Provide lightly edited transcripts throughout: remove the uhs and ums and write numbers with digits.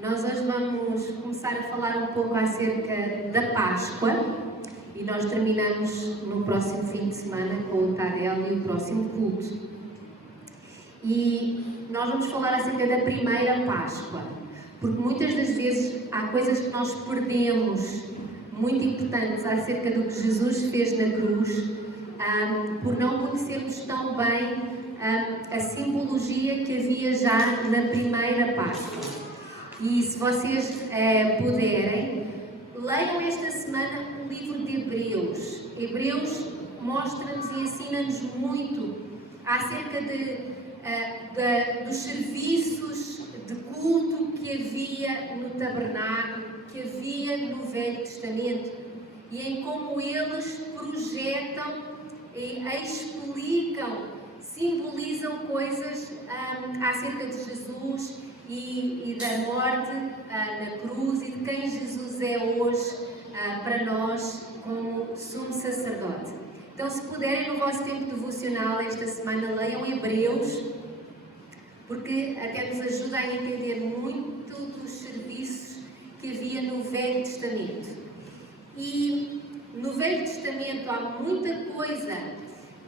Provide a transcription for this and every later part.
Nós hoje vamos começar a falar um pouco acerca da Páscoa e nós terminamos no próximo fim de semana com o Tadel e o próximo culto. E nós vamos falar acerca da primeira Páscoa, porque muitas das vezes há coisas que nós perdemos muito importantes acerca do que Jesus fez na cruz, por não conhecermos tão bem a simbologia que havia já na primeira Páscoa. E se vocês puderem, leiam esta semana o livro de Hebreus. Hebreus mostra-nos e ensina-nos muito acerca dos serviços de culto que havia no tabernáculo, que havia no Velho Testamento, e em como eles projetam e explicam, simbolizam coisas acerca de Jesus e da morte na cruz e de quem Jesus é hoje para nós como sumo sacerdote. Então, se puderem, no vosso tempo devocional esta semana, leiam Hebreus, porque até nos ajuda a entender muito dos serviços que havia no Velho Testamento. E no Velho Testamento há muita coisa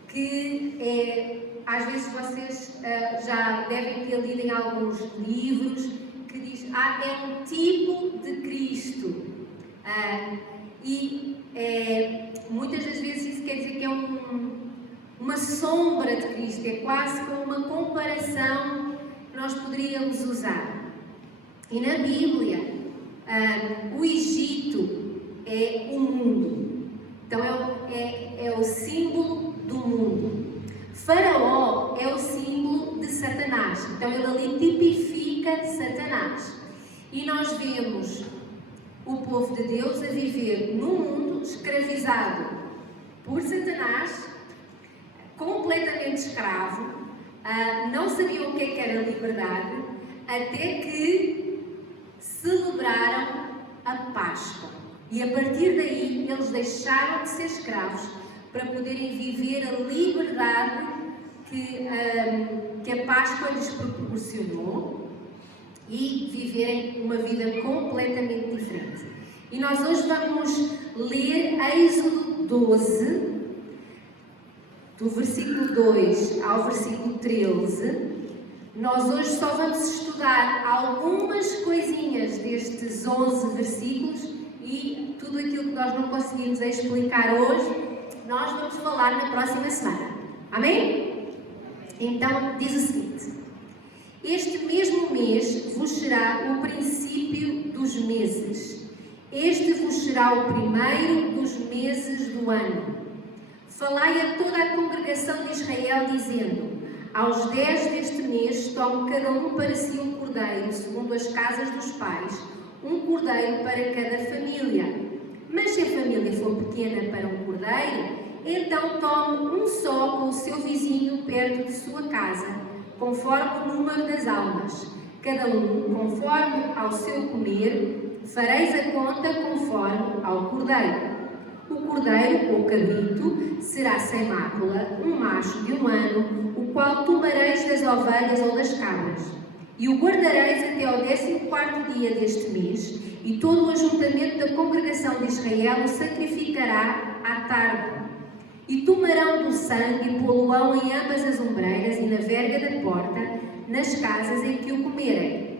que às vezes vocês já devem ter lido em alguns livros, que diz é um tipo de Cristo. Muitas das vezes isso quer dizer que é uma sombra de Cristo, é quase como uma comparação que nós poderíamos usar. E na Bíblia, o Egito é o mundo. Então é o símbolo do mundo. Faraó é o símbolo de Satanás. Então ele ali tipifica Satanás. E nós vemos o povo de Deus a viver num mundo escravizado por Satanás, completamente escravo, não sabiam o que era liberdade, até que celebraram a Páscoa. E a partir daí eles deixaram de ser escravos para poderem viver a liberdade que a Páscoa lhes proporcionou e viverem uma vida completamente diferente. E nós hoje vamos ler Êxodo 12, do versículo 2 ao versículo 13. Nós hoje só vamos estudar algumas coisinhas destes 11 versículos e tudo aquilo que nós não conseguimos explicar hoje, nós vamos falar na próxima semana. Amém? Então, diz o seguinte: este mesmo mês vos será o princípio dos meses. Este vos será o primeiro dos meses do ano. Falai a toda a congregação de Israel, dizendo: aos 10 deste mês tome cada um para si um cordeiro, segundo as casas dos pais, um cordeiro para cada família. Mas se a família for pequena para um cordeiro, então tome um só com o seu vizinho perto de sua casa, conforme o número das almas. Cada um conforme ao seu comer, fareis a conta conforme ao cordeiro. O cordeiro, ou cabrito, será sem mácula, um macho de 1 ano, o qual tomareis das ovelhas ou das cabras. E o guardareis até ao 14º dia deste mês, e todo o ajuntamento da congregação de Israel o sacrificará à tarde. E tomarão do sangue e pô-lo-ão em ambas as ombreiras e na verga da porta, nas casas em que o comerem.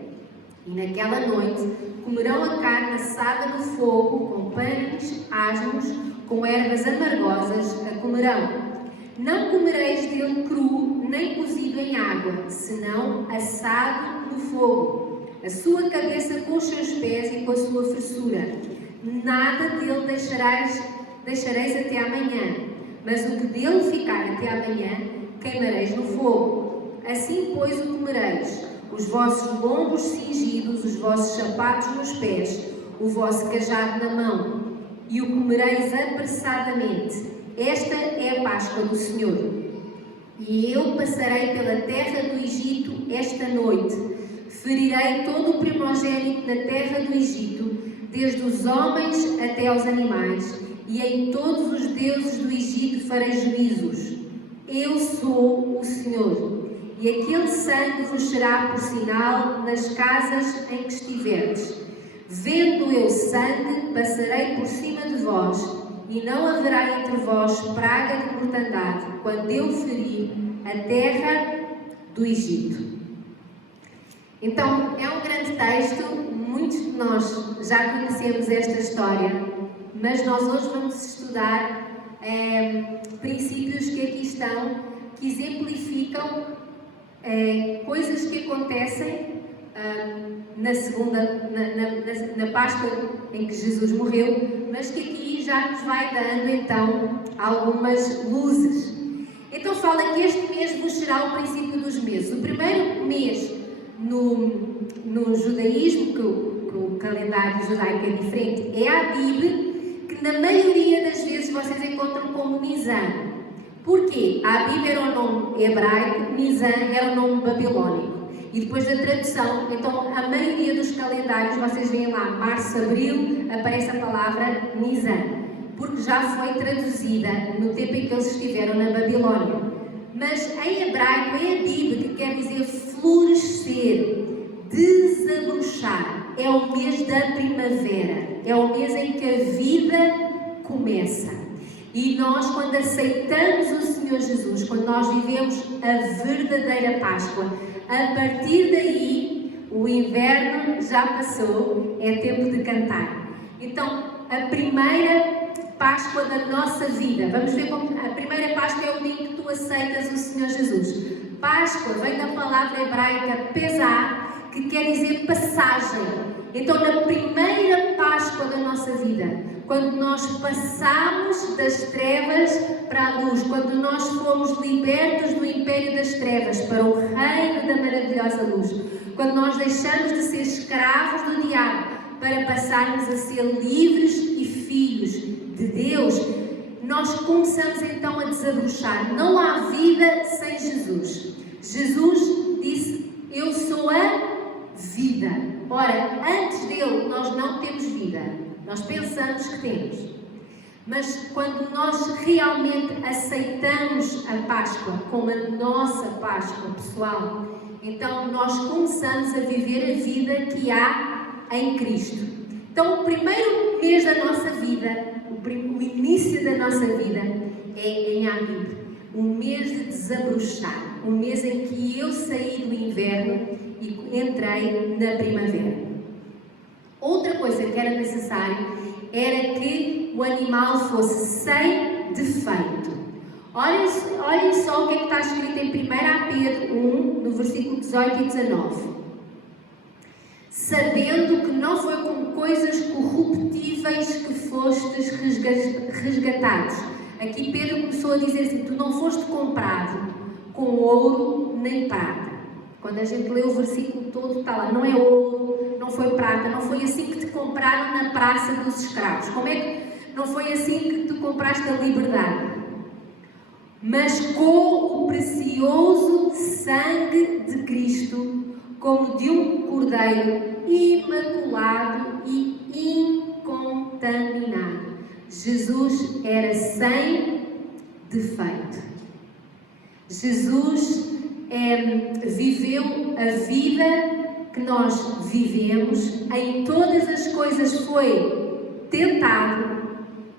E naquela noite comerão a carne assada no fogo, com pães, asmos, com ervas amargosas a comerão. Não comereis dele cru, nem cozido em água, senão assado no fogo. A sua cabeça com os seus pés e com a sua fressura. Nada dele deixareis até amanhã, mas o que dele ficar até amanhã, queimareis no fogo. Assim, pois, o comereis: os vossos lombos cingidos, os vossos sapatos nos pés, o vosso cajado na mão, e o comereis apressadamente. Esta é a Páscoa do Senhor. E eu passarei pela terra do Egito esta noite. Ferirei todo o primogênito na terra do Egito, desde os homens até aos animais, e em todos os deuses do Egito farei juízos. Eu sou o Senhor. e aquele sangue vos será por sinal nas casas em que estiverdes. Vendo eu sangue, passarei por cima de vós, e não haverá entre vós praga de mortandade, quando eu ferir a terra do Egito. Então, é um grande texto, muitos de nós já conhecemos esta história, mas nós hoje vamos estudar princípios que aqui estão, que exemplificam coisas que acontecem na Páscoa em que Jesus morreu, mas que aqui já nos vai dando então algumas luzes. Então fala que este mês vos será o princípio dos meses. O primeiro mês no judaísmo, que o calendário judaico é diferente, é Abib, que na maioria das vezes vocês encontram como Nisan. Porquê? Abib era o nome hebraico, Nisan era o nome babilônico. E depois da tradução, então a maioria dos calendários, vocês veem lá, março, abril, aparece a palavra Nisan, porque já foi traduzida no tempo em que eles estiveram na Babilónia. Mas em hebraico é Abib, que quer dizer florescer, desabrochar. É o mês da primavera, é o mês em que a vida começa. E nós, quando aceitamos o Senhor Jesus, quando nós vivemos a verdadeira Páscoa, a partir daí, o inverno já passou, é tempo de cantar. Então, a primeira Páscoa da nossa vida, vamos ver como a primeira Páscoa é o dia que tu aceitas o Senhor Jesus. Páscoa vem da palavra hebraica pesar, que quer dizer passagem. Então, na primeira Páscoa da nossa vida, quando nós passamos das trevas para a luz, quando nós fomos libertos do império das trevas para o reino da maravilhosa luz, quando nós deixamos de ser escravos do diabo para passarmos a ser livres e filhos de Deus, nós começamos então a desabrochar. Não há vida sem Jesus. Jesus disse: eu sou a vida. Ora, antes dele nós não temos vida. Nós pensamos que temos. Mas quando nós realmente aceitamos a Páscoa como a nossa Páscoa pessoal, então nós começamos a viver a vida que há em Cristo. Então o primeiro mês da nossa vida, o início da nossa vida é em Abib, um mês de desabrochar, um mês em que eu saí do inverno e entrei na primavera. Outra coisa que era necessário era que o animal fosse sem defeito. Olhem só o que é que está escrito em 1 Pedro 1, no versículo 18 e 19. Sabendo que não foi com coisas corruptíveis que fostes resgatados. Aqui Pedro começou a dizer assim: tu não foste comprado com ouro nem prata. Quando a gente lê o versículo todo, está lá, não é ouro, não foi prata, não foi assim que te compraram na praça dos escravos. Como é que não foi assim que tu compraste a liberdade? Mas com o precioso sangue de Cristo, como de um cordeiro imaculado e incontaminado. Jesus era sem defeito. Jesus viveu a vida que nós vivemos, em todas as coisas foi tentado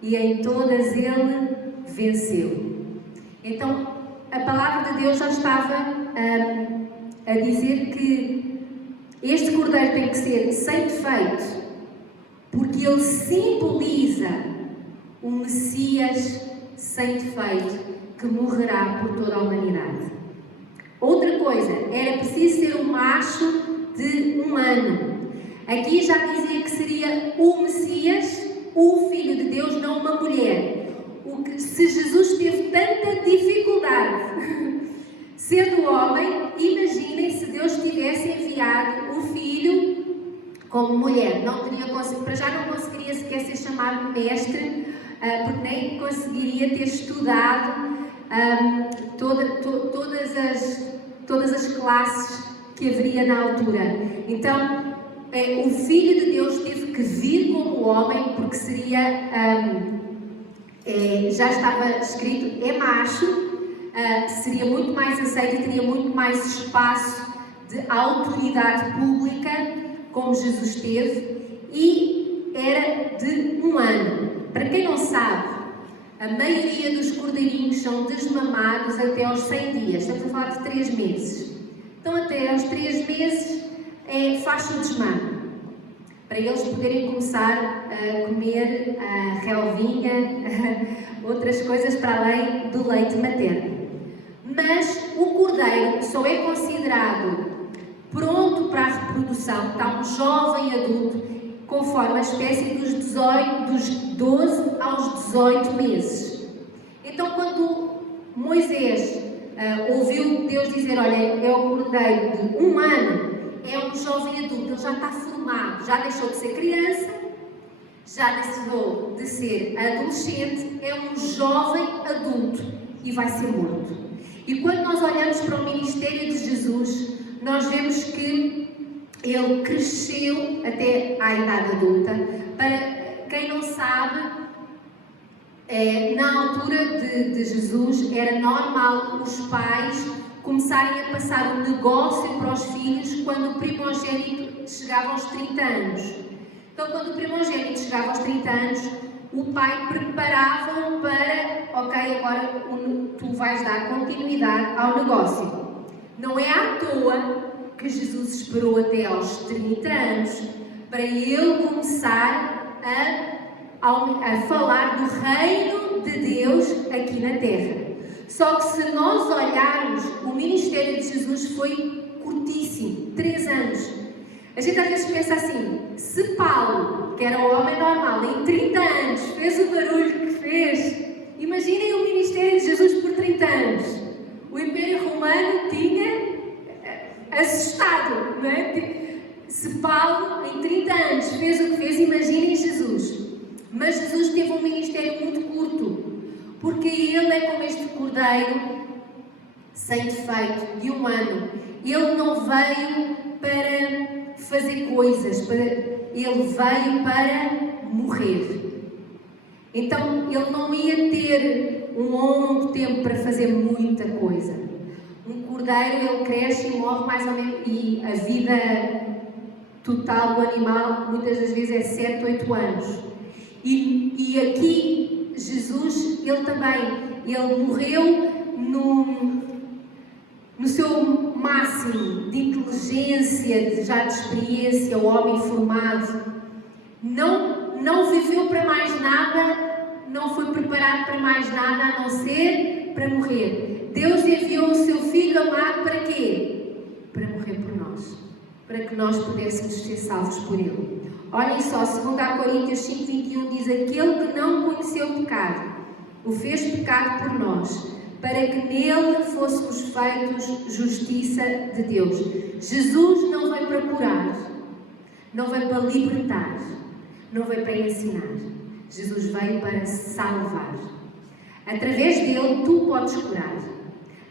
e em todas ele venceu. Então, a palavra de Deus já estava a dizer que este cordeiro tem que ser sem defeito, porque ele simboliza o Messias sem defeito que morrerá por toda a humanidade. Outra coisa, era preciso ser um macho de 1 ano. Aqui já dizia que seria o Messias, o Filho de Deus, não uma mulher. Se Jesus teve tanta dificuldade sendo homem, imaginem se Deus tivesse enviado o Filho como mulher. Não teria conseguido, para já não conseguiria sequer ser chamado mestre, porque nem conseguiria ter estudado todas as classes que haveria na altura. Então, o Filho de Deus teve que vir como homem, porque seria, já estava escrito, é macho, seria muito mais aceito e teria muito mais espaço de autoridade pública, como Jesus teve, e era de 1 ano. Para quem não sabe, a maioria dos cordeirinhos são desmamados até aos 100 dias, estamos a falar de 3 meses. Então até aos 3 meses faz-se o desmame, para eles poderem começar a comer a relvinha, outras coisas para além do leite materno. Mas o cordeiro só é considerado pronto para a reprodução, está um jovem adulto, conforme a espécie dos 12 aos 18 meses. Então, quando Moisés ouviu Deus dizer, olha, é o cordeiro de 1 ano, é um jovem adulto, ele já está formado, já deixou de ser criança, já deixou de ser adolescente, é um jovem adulto e vai ser morto. E quando nós olhamos para o ministério de Jesus, nós vemos que ele cresceu até à idade adulta. Para quem não sabe, na altura de Jesus era normal os pais começarem a passar o negócio para os filhos quando o primogênito chegava aos 30 anos. Então, quando o primogênito chegava aos 30 anos, o pai preparava-o para, ok, agora tu vais dar continuidade ao negócio. Não é à toa que Jesus esperou até aos 30 anos para ele começar a falar do reino de Deus aqui na terra. Só que se nós olharmos, o ministério de Jesus foi curtíssimo, 3 anos. A gente às vezes pensa assim, se Paulo, que era um homem normal, em 30 anos fez o barulho que fez, imaginem o ministério de Jesus por 30 anos. O Império Romano tinha assustado, não é? Se Paulo, em 30 anos, fez o que fez, imaginem Jesus. Mas Jesus teve um ministério muito curto, porque ele é como este cordeiro, sem defeito, de 1 ano. Ele não veio para fazer coisas, ele veio para morrer. Então, ele não ia ter um longo tempo para fazer muita coisa. Um cordeiro, ele cresce e morre mais ou menos, e a vida total do animal muitas das vezes é 7, 8 anos. E aqui Jesus, ele também, ele morreu no seu máximo de inteligência, já de experiência, o homem formado. Não viveu para mais nada, não foi preparado para mais nada a não ser para morrer. Deus enviou o seu Filho amado para quê? Para morrer por nós, para que nós pudéssemos ser salvos por Ele. Olhem só, 2 Coríntios 5:21 diz: aquele que não conheceu o pecado, o fez pecado por nós, para que nele fôssemos feitos justiça de Deus. Jesus não veio para curar, não veio para libertar, não veio para ensinar. Jesus veio para salvar. Através dele tu podes curar,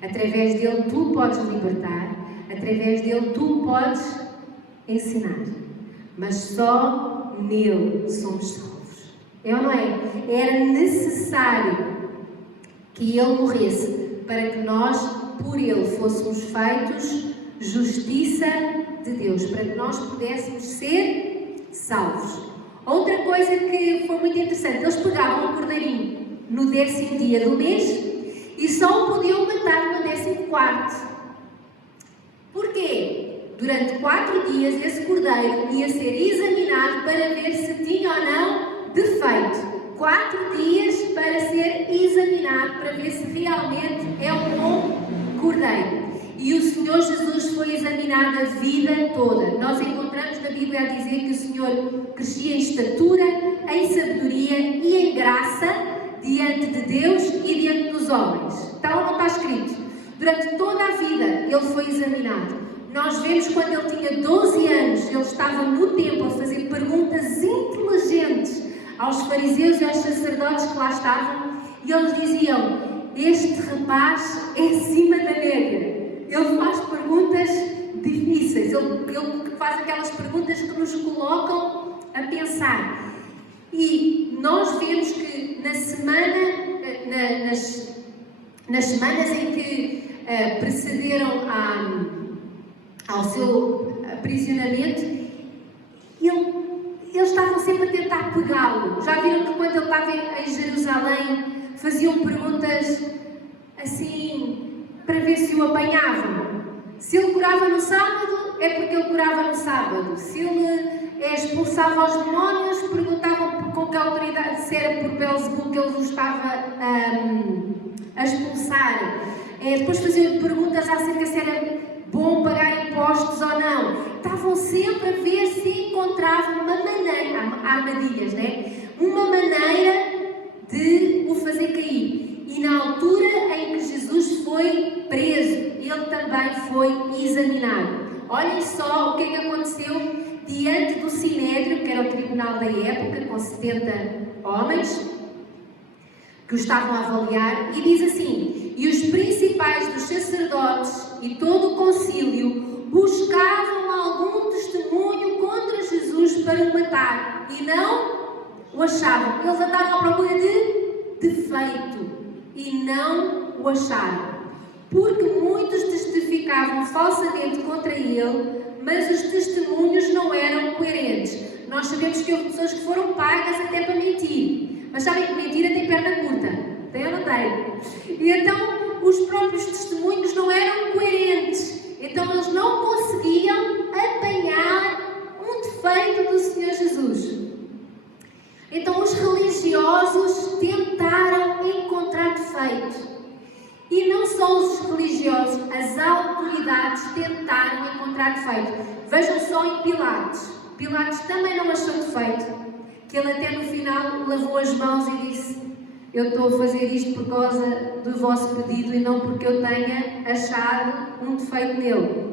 através dele tu podes libertar, através dele tu podes ensinar. Mas só nele somos salvos. É ou não é? Era necessário que ele morresse para que nós, por ele, fôssemos feitos justiça de Deus, para que nós pudéssemos ser salvos. Outra coisa que foi muito interessante, eles pegavam o cordeirinho no 10º dia do mês e só o podiam matar no 14º. Porquê? Durante 4 dias esse cordeiro ia ser examinado para ver se tinha ou não defeito. 4 dias para ser examinado para ver se realmente é um bom cordeiro. E o Senhor Jesus foi examinado a vida toda. Nós encontramos na Bíblia a dizer que o Senhor crescia em estatura, em sabedoria e em graça diante de Deus e diante dos homens. Está ou não está escrito? Durante toda a vida ele foi examinado. Nós vemos quando ele tinha 12 anos, ele estava no templo a fazer perguntas inteligentes aos fariseus e aos sacerdotes que lá estavam, e eles diziam: este rapaz é acima da média. Ele faz perguntas difíceis, ele faz aquelas perguntas que nos colocam a pensar. E nós vemos que na semana, nas semanas em que precederam ao seu aprisionamento, eles estavam sempre a tentar pegá-lo. Já viram que quando ele estava em Jerusalém, faziam perguntas assim, para ver se o apanhavam. Se ele curava no sábado, é porque ele curava no sábado. Se ele expulsava os demónios, perguntavam com que autoridade, se era por Beelzebul que ele os estava a expulsar. Depois faziam perguntas acerca se era bom pagar impostos ou não. Estavam sempre a ver se encontravam uma maneira, há armadilhas, né? Uma maneira de o fazer cair. E na altura em que Jesus foi preso, ele também foi examinado. Olhem só o que é que aconteceu diante do Sinédrio, que era o tribunal da época, com 70 homens que o estavam a avaliar, e diz assim: e os principais dos sacerdotes e todo o concílio buscavam algum testemunho contra Jesus para o matar, e não o achavam. Eles andavam à procura de defeito, e não o acharam. Porque muitos testificavam falsamente contra ele, mas os testemunhos não eram coerentes. Nós sabemos que houve pessoas que foram pagas até para mentir. Mas sabem que mentira tem perna curta. Tem ou não tem? E então os próprios testemunhos não eram coerentes. Então eles não conseguiam apanhar um defeito do Senhor Jesus. Então os religiosos tentaram encontrar defeito. E não só os religiosos, as autoridades tentaram encontrar defeito. Vejam só em Pilatos. Pilatos também não achou defeito. Que ele até no final lavou as mãos e disse: eu estou a fazer isto por causa do vosso pedido e não porque eu tenha achado um defeito nele.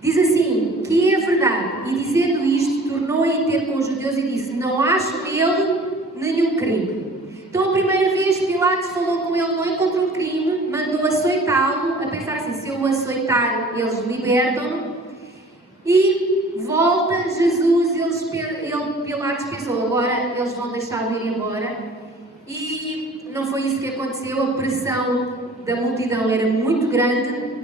Diz assim, que é verdade, e dizendo isto, tornou a ir ter com os judeus e disse: não acho nele nenhum crime. Então a primeira vez Pilatos falou com ele, não encontrou um crime, mandou açoitá-lo, a pensar assim: se eu o açoitar, eles libertam-no. E volta Jesus, Pilatos pensou: agora eles vão deixar-me ir embora. E não foi isso que aconteceu, a pressão da multidão era muito grande.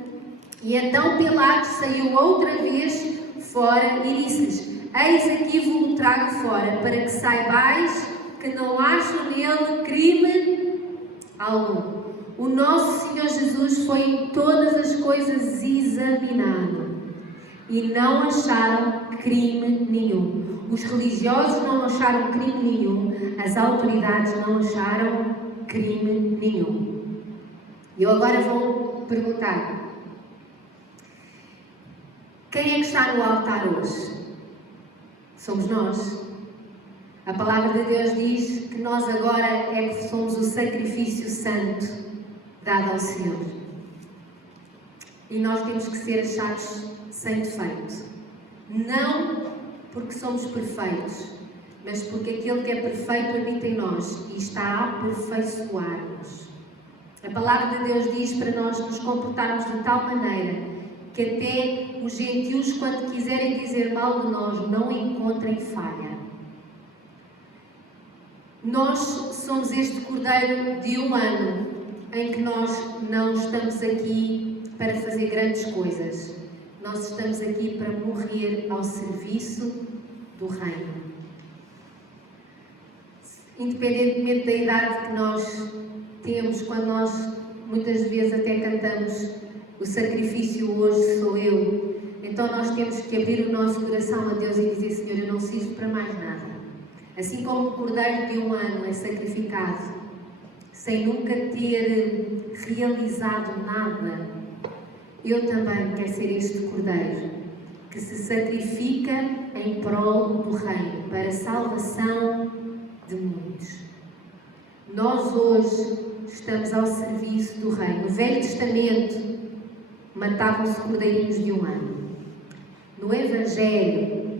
E então Pilatos saiu outra vez fora e disse-lhes: eis aqui vos trago fora, para que saibais que não acho nele crime algum. O nosso Senhor Jesus foi em todas as coisas examinado e não acharam crime nenhum. Os religiosos não acharam crime nenhum, as autoridades não acharam crime nenhum. E eu agora vou perguntar: quem é que está no altar hoje? Somos nós. A palavra de Deus diz que nós agora é que somos o sacrifício santo dado ao Senhor. E nós temos que ser achados sem defeito. Não porque somos perfeitos, mas porque aquele que é perfeito habita em nós e está a aperfeiçoar-nos. A palavra de Deus diz para nós nos comportarmos de tal maneira que até os gentios, quando quiserem dizer mal de nós, não encontrem falha. Nós somos este cordeiro de 1 ano, em que nós não estamos aqui para fazer grandes coisas. Nós estamos aqui para morrer ao serviço do Reino. Independentemente da idade que nós temos, quando nós muitas vezes até cantamos o sacrifício hoje sou eu, então nós temos que abrir o nosso coração a Deus e dizer: Senhor, eu não sirvo para mais nada. Assim como um cordeiro de 1 ano é sacrificado sem nunca ter realizado nada, eu também quero ser este cordeiro que se sacrifica em prol do Reino, para a salvação de muitos. Nós hoje estamos ao serviço do Reino. No Velho Testamento matavam-se cordeirinhos de 1 ano. No Evangelho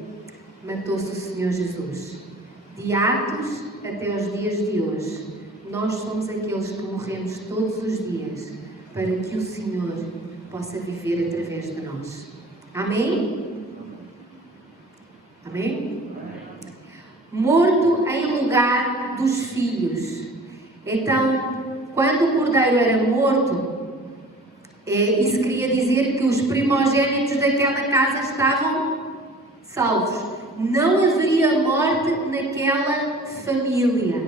matou-se o Senhor Jesus. De Atos até os dias de hoje, nós somos aqueles que morremos todos os dias para que o Senhor possa viver através de nós. Amém? Amém? Morto em lugar dos filhos. Então, quando o cordeiro era morto, isso queria dizer que os primogênitos daquela casa estavam salvos. Não haveria morte naquela família.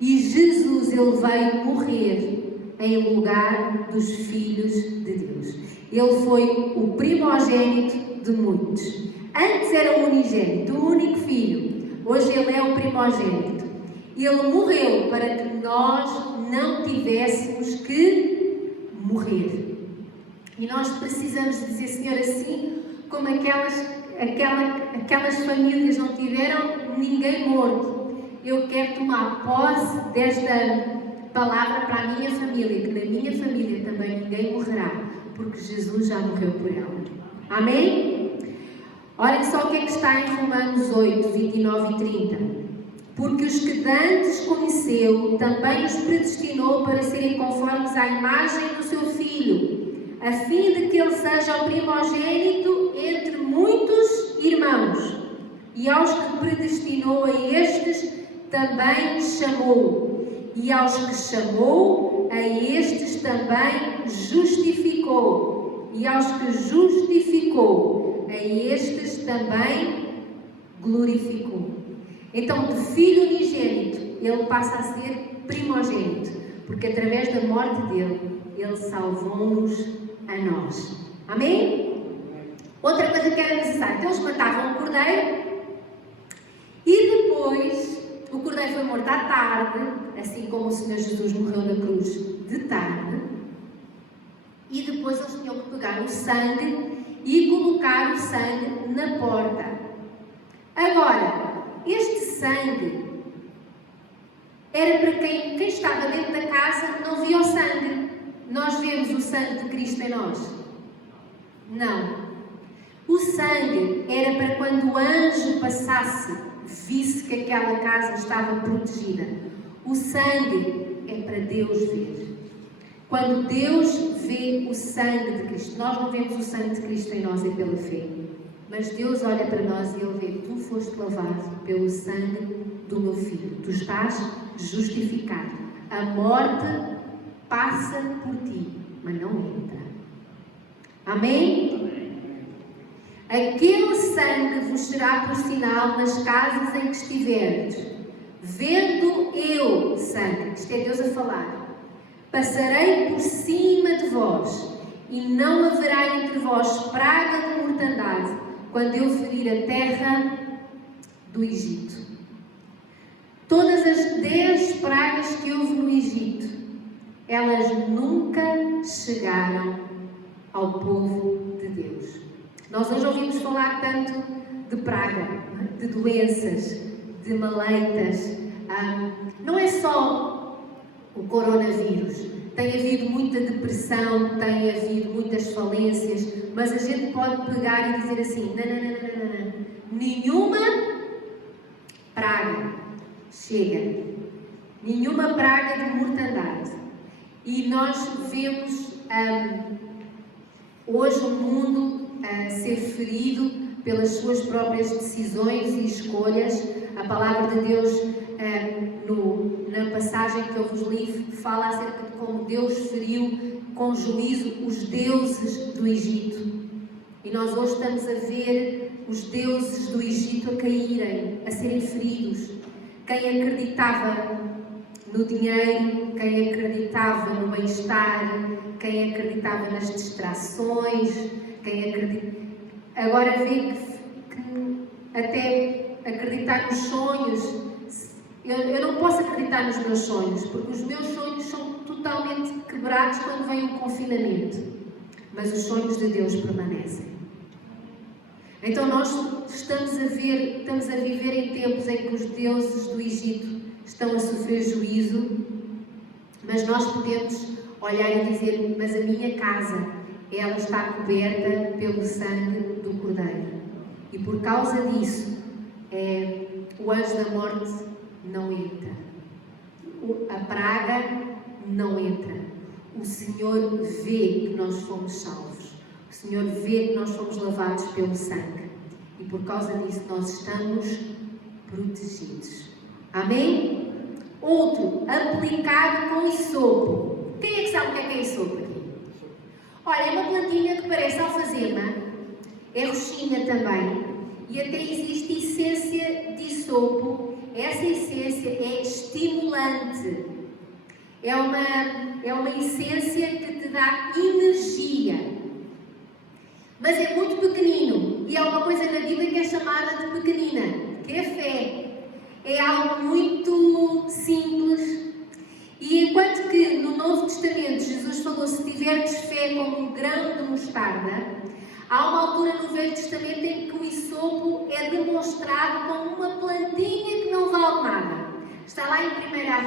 E Jesus, ele veio morrer em lugar dos filhos de Deus. Ele foi o primogênito de muitos. Antes era o unigênito, o único filho. Hoje ele é o primogênito. Ele morreu para que nós não tivéssemos que morrer. E nós precisamos dizer, Senhor, assim como aquelas famílias não tiveram ninguém morto, eu quero tomar posse desta palavra para a minha família, que na minha família também ninguém morrerá, porque Jesus já morreu por ela. Amém? Olhem só o que é que está em Romanos 8, 29 e 30. Porque os que dantes conheceu, também os predestinou para serem conformes à imagem do seu Filho, a fim de que ele seja o primogênito entre muitos irmãos. E aos que predestinou, a estes também chamou. E aos que chamou, a estes também justificou. E aos que justificou, a estes também glorificou. Então, de filho unigênito, ele passa a ser primogênito, porque através da morte dele, ele salvou-nos a nós. Amém? Outra coisa que era necessária, então eles matavam o cordeiro e depois o cordeiro foi morto à tarde, assim como o Senhor Jesus morreu na cruz de tarde, e depois eles tinham que pegar o sangue e colocar o sangue na porta. Agora, este sangue era para quem estava dentro da casa não via o sangue. Nós vemos o sangue de Cristo em nós? Não. O sangue era para quando o anjo passasse, visse que aquela casa estava protegida. O sangue é para Deus ver. Quando Deus vê o sangue de Cristo, nós não vemos o sangue de Cristo em nós, é pela fé. Mas Deus olha para nós e Ele vê, tu foste lavado pelo sangue do meu Filho. Tu estás justificado. A morte passa por ti, mas não entra. Amém? Aquele sangue vos será por sinal nas casas em que estiverdes. Vendo eu sangue, isto é Deus a falar, passarei por cima de vós, e não haverá entre vós praga de mortandade, quando eu ferir a terra do Egito. Todas as 10 pragas que houve no Egito, elas nunca chegaram ao povo de Deus. Nós hoje ouvimos falar tanto de praga, de doenças, de maleitas. Não é só o coronavírus. Tem havido muita depressão, tem havido muitas falências, mas a gente pode pegar e dizer assim, não. Nenhuma praga chega. Nenhuma praga de mortandade. E nós vemos hoje o mundo ser ferido pelas suas próprias decisões e escolhas. A palavra de Deus, na passagem que eu vos li, fala acerca de como Deus feriu com juízo os deuses do Egito. E nós hoje estamos a ver os deuses do Egito a caírem, a serem feridos. Quem acreditava no dinheiro, quem acreditava no bem-estar, quem acreditava nas distrações, quem acreditava... Agora vê que até acreditar nos sonhos, eu não posso acreditar nos meus sonhos, porque os meus sonhos são totalmente quebrados quando vem o confinamento, mas os sonhos de Deus permanecem. Então nós estamos a viver em tempos em que os deuses do Egito estão a sofrer juízo, mas nós podemos olhar e dizer, mas a minha casa, ela está coberta pelo sangue do Cordeiro. E por causa disso, o anjo da morte não entra. A praga não entra. O Senhor vê que nós fomos salvos. O Senhor vê que nós fomos lavados pelo sangue. E por causa disso nós estamos protegidos. Amém? Outro, aplicado com isopo. Quem é que sabe o que é isopo aqui? Olha, é uma plantinha que parece alfazema, é roxinha também, e até existe essência de isopo. Essa essência é estimulante. É uma essência que te dá energia. Mas é muito pequenino. E há uma coisa na Bíblia que é chamada de pequenina, que é fé. É algo muito simples. E enquanto que no Novo Testamento Jesus falou: se tiverdes fé como um grão de mostarda, há uma altura no Velho Testamento em que o isopo é demonstrado como uma plantinha que não vale nada. Está lá em 1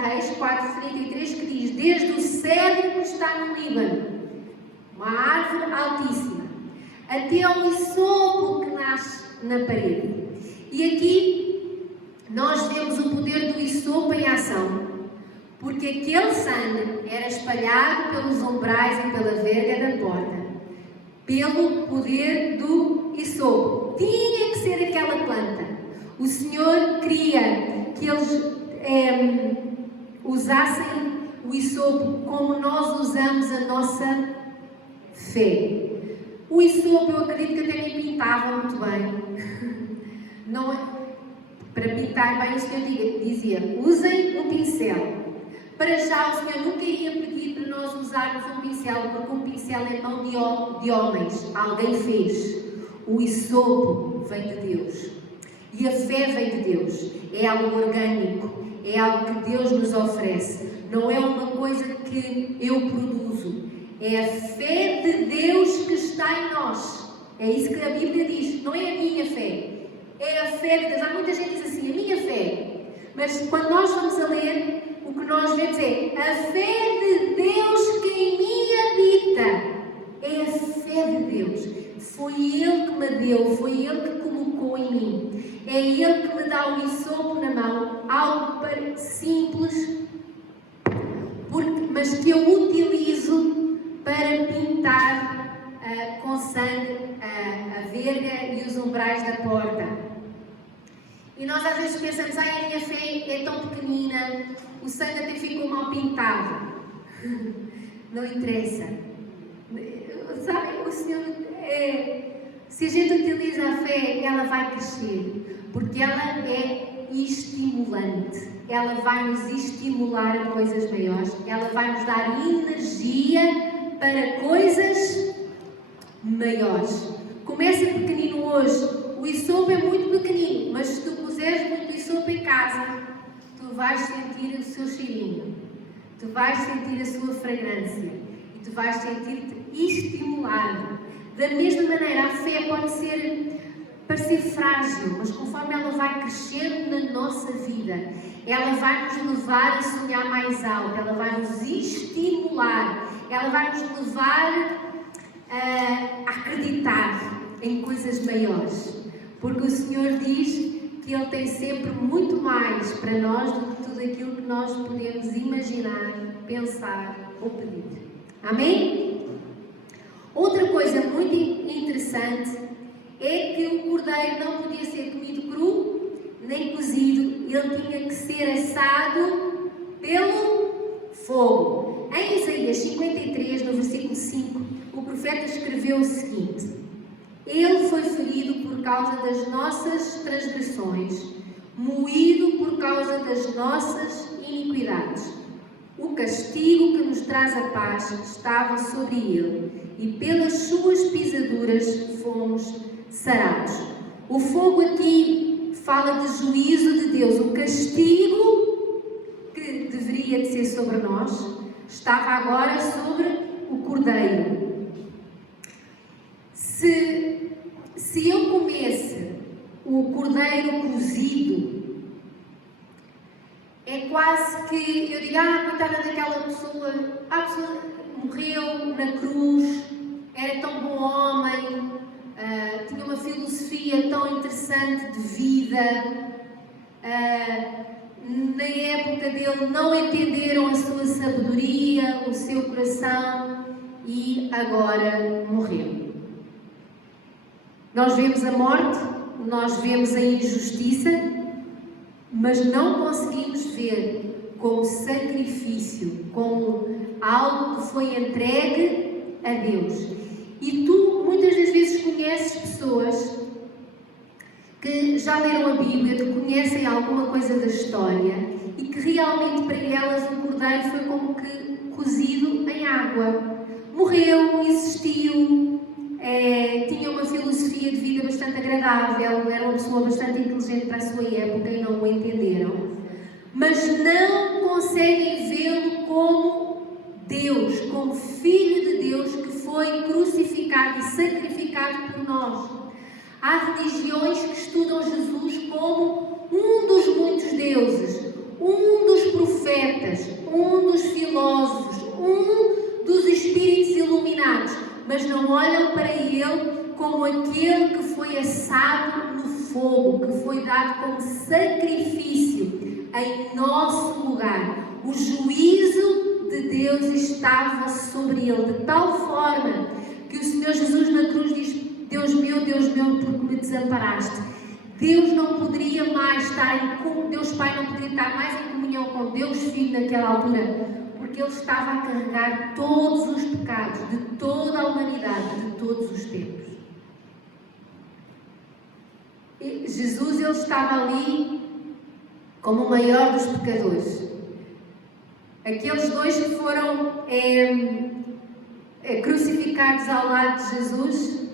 Reis 4:33 que diz: desde o cedro que está no Líbano, uma árvore altíssima, até ao isopo que nasce na parede. E aqui nós vemos o poder do isopo em ação, porque aquele sangue era espalhado pelos umbrais e pela verga da porta, pelo poder do isopo. Tinha que ser aquela planta. O Senhor queria que eles usassem o isopo como nós usamos a nossa fé. O isopo, eu acredito que até me pintava muito bem. Não, para pintar bem, o Senhor dizia: usem um pincel. Para já, o Senhor nunca iria pedir para nós usarmos um pincel, porque um pincel é mão de homens. Alguém fez. O isopo vem de Deus. E a fé vem de Deus. É algo orgânico. É algo que Deus nos oferece. Não é uma coisa que eu produzo. É a fé de Deus que está em nós. É isso que a Bíblia diz. Não é a minha fé. É a fé de Deus. Há muita gente que diz assim: a minha fé. Mas quando nós vamos a ler, o que nós vemos é a fé de Deus que em mim habita. É a fé de Deus. Foi Ele que me deu. Foi Ele que colocou em mim. É Ele que me dá o isopo na mão. Algo simples, mas que eu utilizo para pintar com sangue a verga e os umbrais da porta. E nós às vezes pensamos: a minha fé é tão pequenina, o sangue até ficou mal pintado. Não interessa. Sabe, o Senhor se a gente utiliza a fé, ela vai crescer, porque ela é estimulante. Ela vai nos estimular a coisas maiores. Ela vai nos dar energia para coisas maiores. Começa pequenino hoje. O isopo é muito pequenino, mas se tu puseres muito isopo em casa, tu vais sentir o seu cheirinho, tu vais sentir a sua fragrância e tu vais sentir-te estimulado. Da mesma maneira, a fé pode parecer frágil, mas conforme ela vai crescendo na nossa vida, ela vai nos levar a sonhar mais alto, ela vai nos estimular, ela vai nos levar a acreditar em coisas maiores. Porque o Senhor diz que Ele tem sempre muito mais para nós do que tudo aquilo que nós podemos imaginar, pensar ou pedir. Amém? Outra coisa muito interessante é que o cordeiro não podia ser comido cru nem cozido. Ele tinha que ser assado pelo fogo. Em Isaías 53, no versículo 5, o profeta escreveu o seguinte: Ele foi ferido por causa das nossas transgressões, moído por causa das nossas iniquidades. O castigo que nos traz a paz estava sobre ele, e pelas suas pisaduras fomos sarados. O fogo aqui fala de juízo de Deus. O castigo que deveria de ser sobre nós estava agora sobre o cordeiro. Se eu comesse o cordeiro cozido, é quase que eu digo: coitada daquela pessoa, a pessoa morreu na cruz, era tão bom homem, tinha uma filosofia tão interessante de vida, na época dele não entenderam a sua sabedoria, o seu coração, e agora morreu. Nós vemos a morte, nós vemos a injustiça, mas não conseguimos ver como sacrifício, como algo que foi entregue a Deus. E tu muitas das vezes conheces pessoas que já leram a Bíblia, que conhecem alguma coisa da história e que realmente para elas o cordeiro foi como que cozido em água. Morreu, existiu, tinha uma filosofia de vida bastante agradável, era uma pessoa bastante inteligente para a sua época e não o entenderam, mas não conseguem vê-lo como Deus, como Filho de Deus que foi crucificado e sacrificado por nós. Há religiões que estudam Jesus como um dos muitos deuses, um dos profetas, um dos filósofos, um dos espíritos iluminados, mas não olham para ele como aquele que foi assado no fogo, que foi dado como sacrifício em nosso lugar. O juízo de Deus estava sobre ele, de tal forma que o Senhor Jesus na cruz diz: Deus meu, porque me desamparaste. Deus não poderia mais estar Deus Pai não poderia estar mais em comunhão com Deus Filho naquela altura, porque Ele estava a carregar todos os pecados de toda a humanidade, de todos os tempos. E Jesus, Ele estava ali como o maior dos pecadores. Aqueles dois que foram crucificados ao lado de Jesus,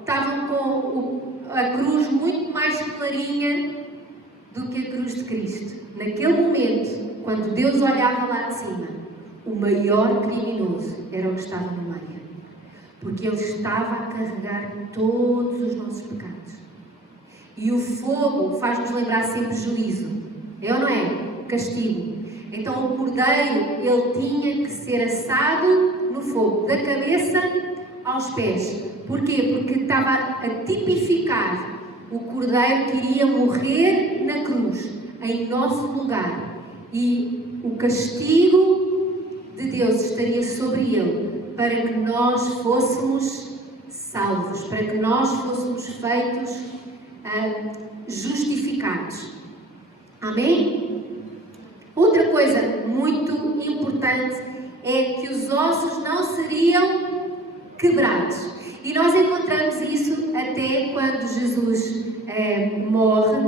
estavam com a cruz muito mais clarinha do que a cruz de Cristo. Naquele momento, quando Deus olhava lá de cima, o maior criminoso era o que estava no meio, porque Ele estava a carregar todos os nossos pecados. E o fogo faz-nos lembrar sempre juízo, é ou não é? Castigo. Então o cordeiro, ele tinha que ser assado no fogo, da cabeça aos pés. Porquê? Porque estava a tipificar o cordeiro que iria morrer na cruz, em nosso lugar. E o castigo de Deus estaria sobre ele, para que nós fôssemos salvos, para que nós fôssemos feitos justificados. Amém? Outra coisa muito importante é que os ossos não seriam quebrados. E nós encontramos isso até quando Jesus morre.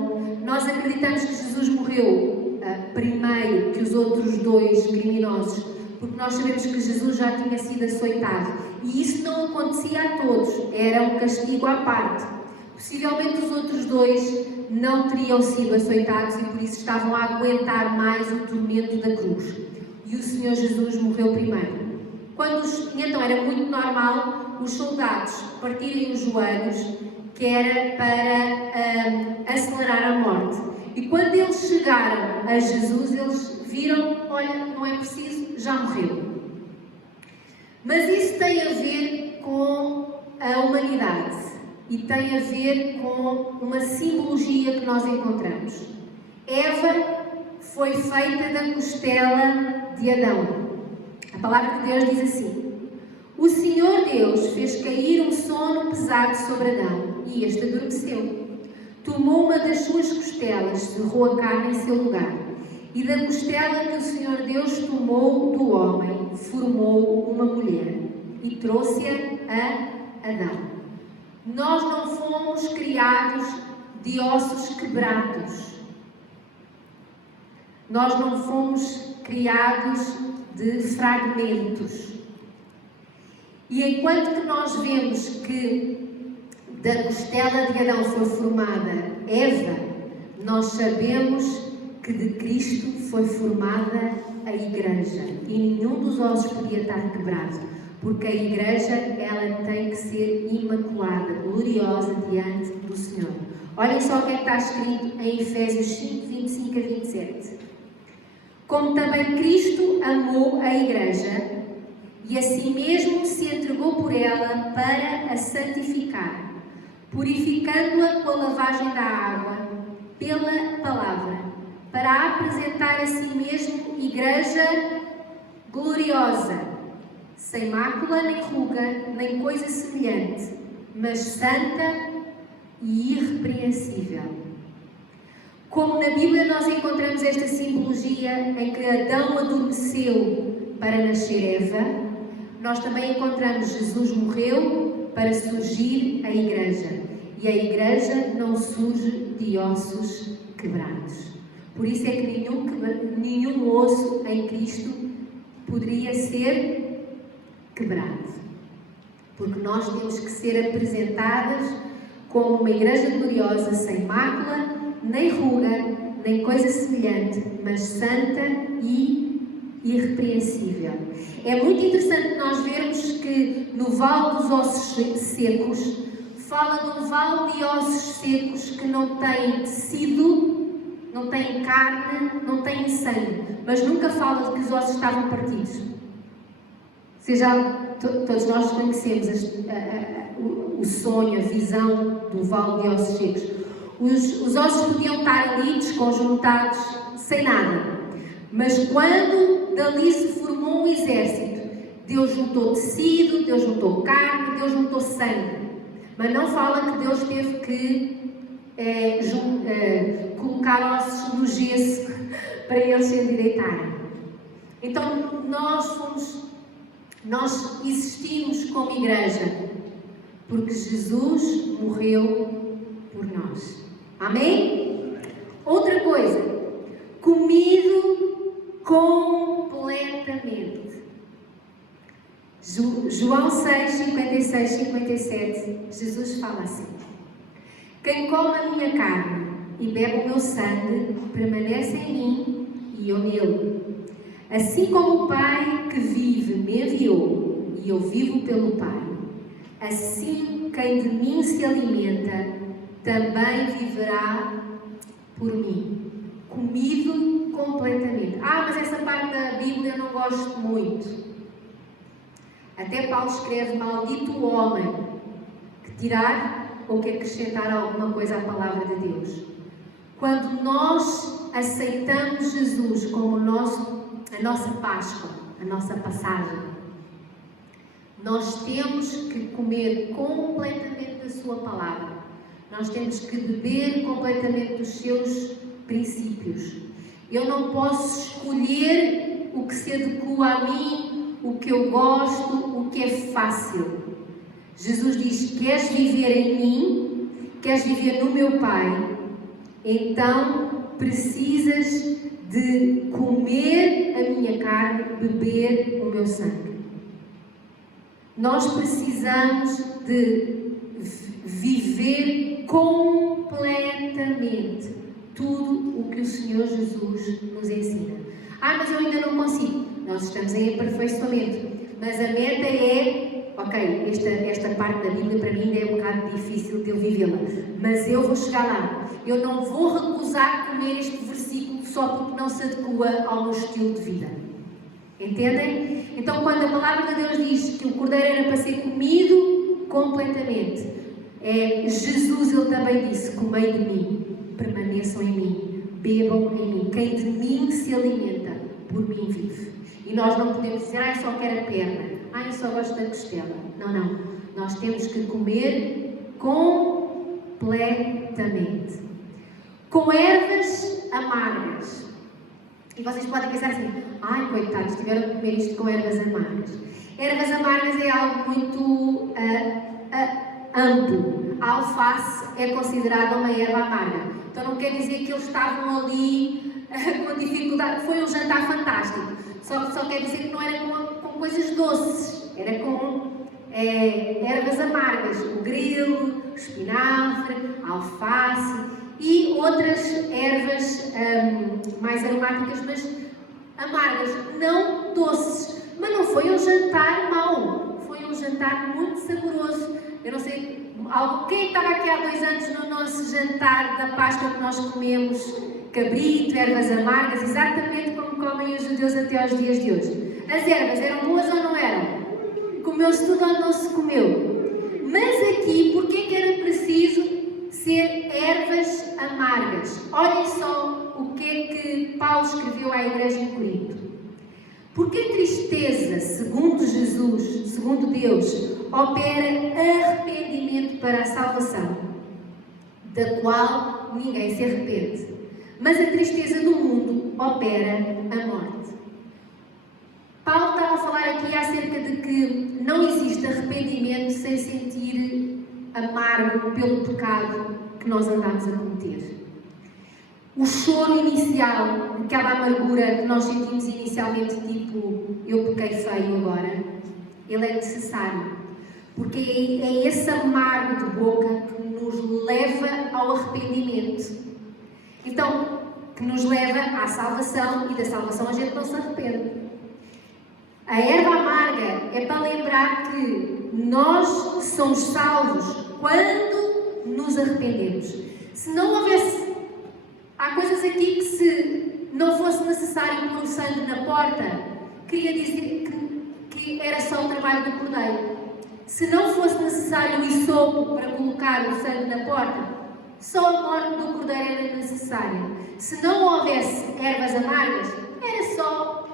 Nós acreditamos que Jesus morreu primeiro que os outros dois criminosos, porque nós sabemos que Jesus já tinha sido açoitado. E isso não acontecia a todos, era um castigo à parte. Possivelmente os outros dois não teriam sido açoitados e por isso estavam a aguentar mais o tormento da cruz. E o Senhor Jesus morreu primeiro. Então era muito normal os soldados partirem os joelhos, que era para acelerar a morte. E quando eles chegaram a Jesus, eles viram: olha, não é preciso, já morreu. Mas isso tem a ver com a humanidade e tem a ver com uma simbologia que nós encontramos. Eva foi feita da costela de Adão. A palavra de Deus diz assim: o Senhor Deus fez cair um sono pesado sobre Adão e este adormeceu. Tomou uma das suas costelas, cerrou a carne em seu lugar, e da costela que o Senhor Deus tomou do homem, formou uma mulher e trouxe-a a Adão. Nós não fomos criados de ossos quebrados. Nós não fomos criados de fragmentos. E enquanto que nós vemos que da costela de Adão foi formada Eva, nós sabemos que de Cristo foi formada a Igreja. E nenhum dos ossos podia estar quebrado, porque a Igreja, ela tem que ser imaculada, gloriosa diante do Senhor. Olhem só o que é que está escrito em Efésios 5, 25 a 27. Como também Cristo amou a Igreja e a si mesmo se entregou por ela para a santificar, purificando-a com a lavagem da água pela palavra, para a apresentar a si mesmo Igreja gloriosa, sem mácula nem ruga, nem coisa semelhante, mas santa e irrepreensível. Como na Bíblia nós encontramos esta simbologia em que Adão adormeceu para nascer Eva, nós também encontramos Jesus morreu para surgir a Igreja. E a Igreja não surge de ossos quebrados. Por isso é que nenhum osso em Cristo poderia ser quebrado. Porque nós temos que ser apresentadas como uma Igreja gloriosa, sem mácula, nem ruga, nem coisa semelhante, mas santa e irrepreensível. É muito interessante nós vermos que no Vale dos Ossos Secos, fala de um vale de ossos secos que não tem tecido, não tem carne, não tem sangue, mas nunca fala de que os ossos estavam partidos. Todos nós conhecemos o sonho, a visão do vale de ossos secos. Os ossos podiam estar ali desconjuntados, sem nada. Mas quando dali se formou um exército, Deus juntou tecido, Deus juntou carne, Deus juntou sangue. Mas não fala que Deus teve que colocar ossos no gesso para eles se endireitarem. Então nós existimos como Igreja porque Jesus morreu por nós. Amém? Outra coisa, comido completamente. João 6, 56, 57, Jesus fala assim: quem come a minha carne e bebe o meu sangue permanece em mim e eu nele. Assim como o Pai que vive me enviou e eu vivo pelo Pai, assim quem de mim se alimenta também viverá por mim. Comido completamente. Mas essa parte da Bíblia eu não gosto muito. Até Paulo escreve: maldito o homem que tirar ou que acrescentar alguma coisa à palavra de Deus. Quando nós aceitamos Jesus como a nossa Páscoa, a nossa passagem, nós temos que comer completamente da sua palavra. Nós temos que beber completamente dos seus princípios. Eu não posso escolher o que se adequa a mim, o que eu gosto, o que é fácil. Jesus diz: queres viver em mim? Queres viver no meu Pai? Então precisas de comer a minha carne, beber o meu sangue. Nós precisamos de viver completamente tudo o que o Senhor Jesus nos ensina. Mas eu ainda não consigo. Nós estamos em aperfeiçoamento. Mas a meta é, esta parte da Bíblia para mim ainda é um bocado difícil de eu vivê-la. Mas eu vou chegar lá. Eu não vou recusar comer este versículo só porque não se adequa ao meu estilo de vida. Entendem? Então, quando a palavra de Deus diz que o cordeiro era para ser comido completamente, Jesus, ele também disse: comei de mim, permaneçam em mim, bebam em mim. Quem de mim se alimenta, por mim vive. E nós não podemos dizer: eu só quero a perna, eu só gosto da costela. Não. Nós temos que comer completamente. Com ervas amargas. E vocês podem pensar assim: coitados, tiveram que comer isto com ervas amargas. Ervas amargas é algo muito amplo. A alface é considerada uma erva amarga. Então não quer dizer que eles estavam ali com dificuldade. Foi um jantar fantástico. Só quer dizer que não era com coisas doces. Era com ervas amargas. O grilo, o espinafre, a alface e outras ervas mais aromáticas, mas amargas, não doces. Mas não foi um jantar mau, foi um jantar muito saboroso. Eu não sei, quem estava aqui há 2 anos no nosso jantar da Páscoa que nós comemos cabrito, ervas amargas, exatamente como comem os judeus até aos dias de hoje. As ervas eram boas ou não eram? Comeu-se tudo ou não se comeu? Mas aqui, porquê que era preciso ser ervas amargas? Olhem só o que é que Paulo escreveu à igreja em Corinto. Porque a tristeza, segundo Jesus, segundo Deus, opera arrependimento para a salvação, da qual ninguém se arrepende. mas a tristeza do mundo opera a morte. Paulo estava a falar aqui acerca de que não existe arrependimento sem sentir amargo pelo pecado que nós andamos a cometer. O choro inicial, aquela amargura que nós sentimos inicialmente, tipo, eu pequei feio agora, ele é necessário. Porque é esse amargo de boca que nos leva ao arrependimento. Então, que nos leva à salvação, e da salvação a gente não se arrepende. A erva amarga é para lembrar que nós somos salvos quando nos arrependemos. Se não houvesse... Há coisas aqui que, se não fosse necessário pôr o sangue na porta, queria dizer que era só o trabalho do cordeiro. Se não fosse necessário o hisopo para colocar o sangue na porta, só a morte do cordeiro era necessária. Se não houvesse ervas amargas, era só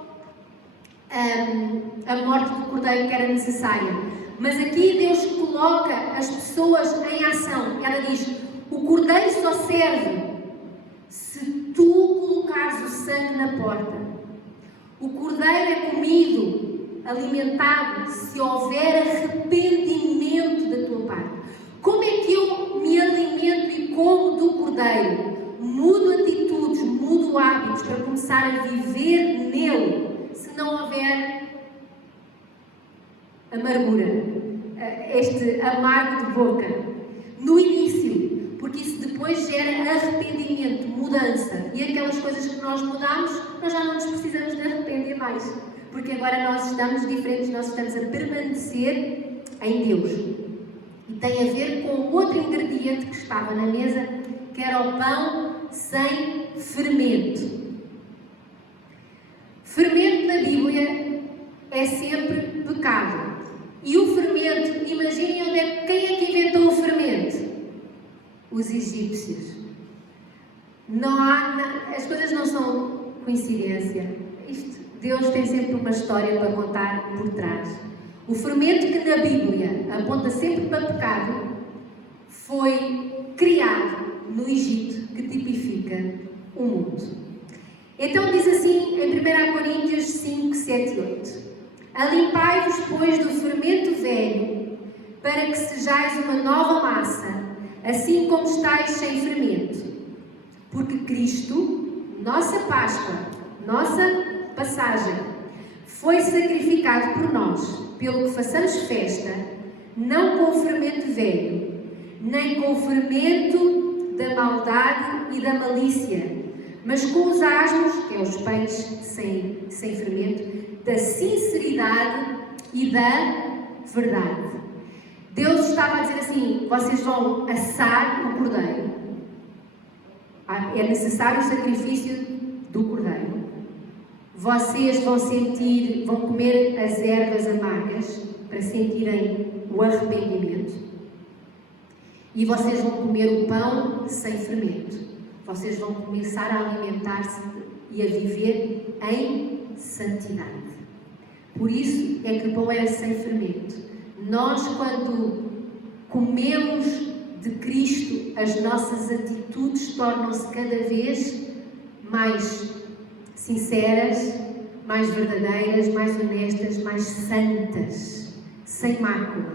a morte do cordeiro que era necessária. Mas aqui Deus coloca as pessoas em ação. Ela diz, o cordeiro só serve se tu colocares o sangue na porta. O cordeiro é comido, alimentado, se houver arrependimento da tua parte. Como é que eu me alimento e como do cordeiro? Mudo atitudes, mudo hábitos para começar a viver nele, se não houver amargura, este amargo de boca. No início, porque isso depois gera arrependimento, mudança. E aquelas coisas que nós mudamos, nós já não nos precisamos de arrepender mais. Porque agora nós estamos diferentes, nós estamos a permanecer em Deus. E tem a ver com o outro ingrediente que estava na mesa, que era o pão sem fermento. Fermento na Bíblia é sempre pecado. E o fermento, imaginem quem é que inventou o fermento? Os egípcios. As coisas não são coincidência. Deus tem sempre uma história para contar por trás. O fermento que na Bíblia aponta sempre para pecado foi criado no Egito, que tipifica o mundo. Então diz assim em 1 Coríntios 5, 7 e 8: Alimpai-vos, pois, do fermento velho, para que sejais uma nova massa, assim como estáis sem fermento. Porque Cristo, nossa Páscoa, nossa passagem, foi sacrificado por nós, pelo que façamos festa, não com o fermento velho, nem com o fermento da maldade e da malícia, mas com os asmos, que é os pães sem fermento, da sinceridade e da verdade. Deus estava a dizer assim, vocês vão assar o cordeiro. É necessário o sacrifício do cordeiro. Vocês vão comer as ervas amargas para sentirem o arrependimento. E vocês vão comer o pão sem fermento. Vocês vão começar a alimentar-se e a viver em santidade. Por isso é que o pão era sem fermento. Nós, quando comemos de Cristo, as nossas atitudes tornam-se cada vez mais sinceras, mais verdadeiras, mais honestas, mais santas, sem mácula.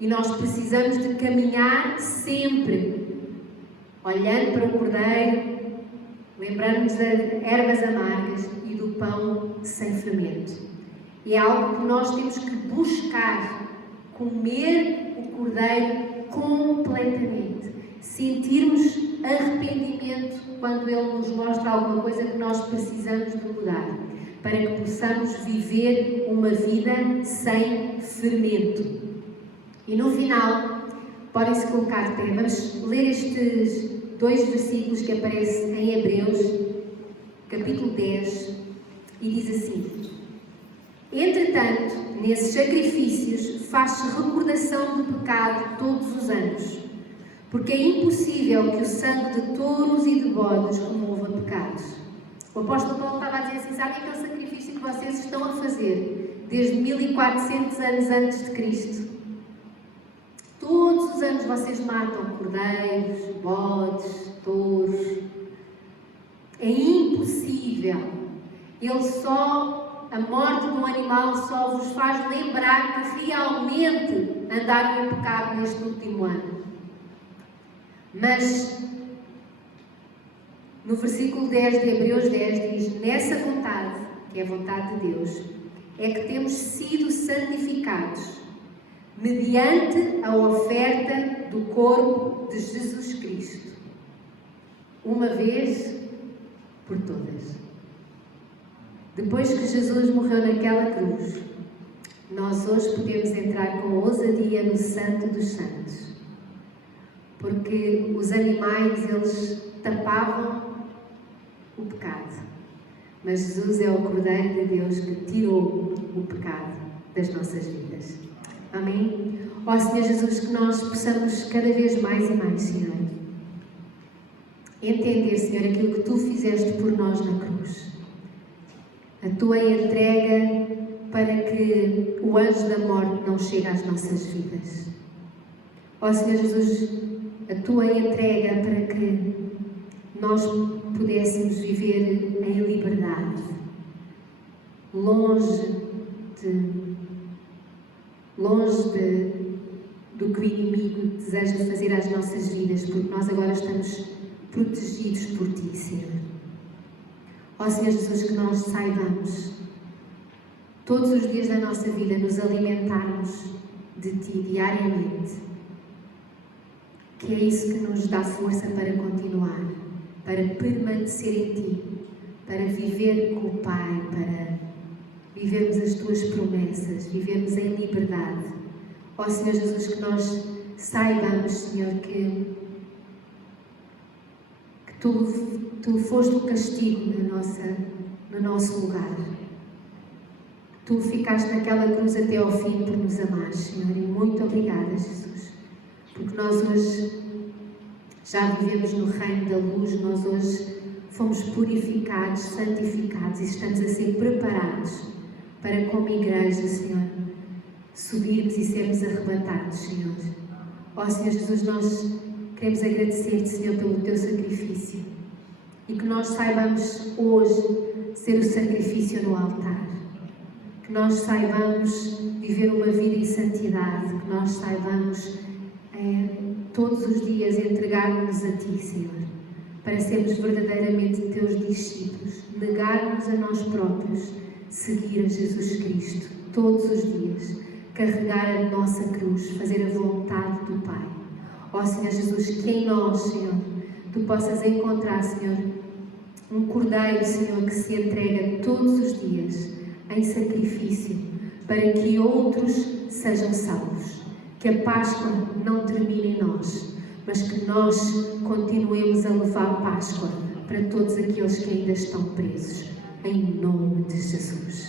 E nós precisamos de caminhar sempre, olhando para o cordeiro, lembrando-nos das ervas amargas e do pão sem fermento. E é algo que nós temos que buscar, comer o cordeiro completamente, sentirmos arrependimento quando ele nos mostra alguma coisa que nós precisamos de mudar, para que possamos viver uma vida sem fermento. E no final, podem-se colocar de pé, vamos ler estes 2 versículos que aparecem em Hebreus, capítulo 10, e diz assim: Entretanto, nesses sacrifícios faz-se recordação do pecado todos os anos, porque é impossível que o sangue de touros e de bodes remova pecados. O apóstolo Paulo estava a dizer assim, sabe aquele sacrifício que vocês estão a fazer desde 1400 anos antes de Cristo? Todos os anos vocês matam cordeiros, bodes, touros, É impossível. A morte de um animal só vos faz lembrar que realmente andaram em pecado neste último ano. Mas, no versículo 10 de Hebreus 10 diz: nessa vontade, que é a vontade de Deus, é que temos sido santificados, mediante a oferta do corpo de Jesus Cristo, uma vez por todas. Depois que Jesus morreu naquela cruz, nós hoje podemos entrar com ousadia no Santo dos Santos. Porque os animais, eles tapavam o pecado. Mas Jesus é o Cordeiro de Deus que tirou o pecado das nossas vidas. Amém? Ó Senhor Jesus, que nós possamos cada vez mais e mais, Senhor, entender, Senhor, aquilo que Tu fizeste por nós na cruz. A Tua entrega para que o anjo da morte não chegue às nossas vidas. Ó Senhor Jesus, a Tua entrega para que nós pudéssemos viver em liberdade, longe do que o inimigo deseja fazer às nossas vidas, porque nós agora estamos protegidos por Ti, Senhor. Ó Senhor Jesus, que nós saibamos todos os dias da nossa vida nos alimentarmos de Ti diariamente, que é isso que nos dá força para continuar, para permanecer em Ti, para viver com o Pai, para vivermos as Tuas promessas, vivermos em liberdade. Ó Senhor Jesus, que nós saibamos, Senhor, que Tu foste o castigo no nosso lugar. Tu ficaste naquela cruz até ao fim por nos amares, Senhor, e muito obrigada, Jesus, porque nós hoje já vivemos no reino da luz, nós hoje fomos purificados, santificados e estamos a ser preparados para, como igreja, Senhor, subirmos e sermos arrebatados, Senhor. Ó Senhor Jesus, nós queremos agradecer-Te, Senhor, pelo Teu sacrifício e que nós saibamos hoje ser o sacrifício no altar, que nós saibamos viver uma vida em santidade, que nós saibamos todos os dias entregar-nos a Ti, Senhor, para sermos verdadeiramente Teus discípulos, negar-nos a nós próprios, seguir a Jesus Cristo todos os dias, carregar a nossa cruz, fazer a vontade do Pai. Ó Senhor Jesus, que em nós, Senhor, Tu possas encontrar, Senhor, um Cordeiro, Senhor, que se entrega todos os dias em sacrifício para que outros sejam salvos. Que a Páscoa não termine em nós, mas que nós continuemos a levar Páscoa para todos aqueles que ainda estão presos. Em nome de Jesus.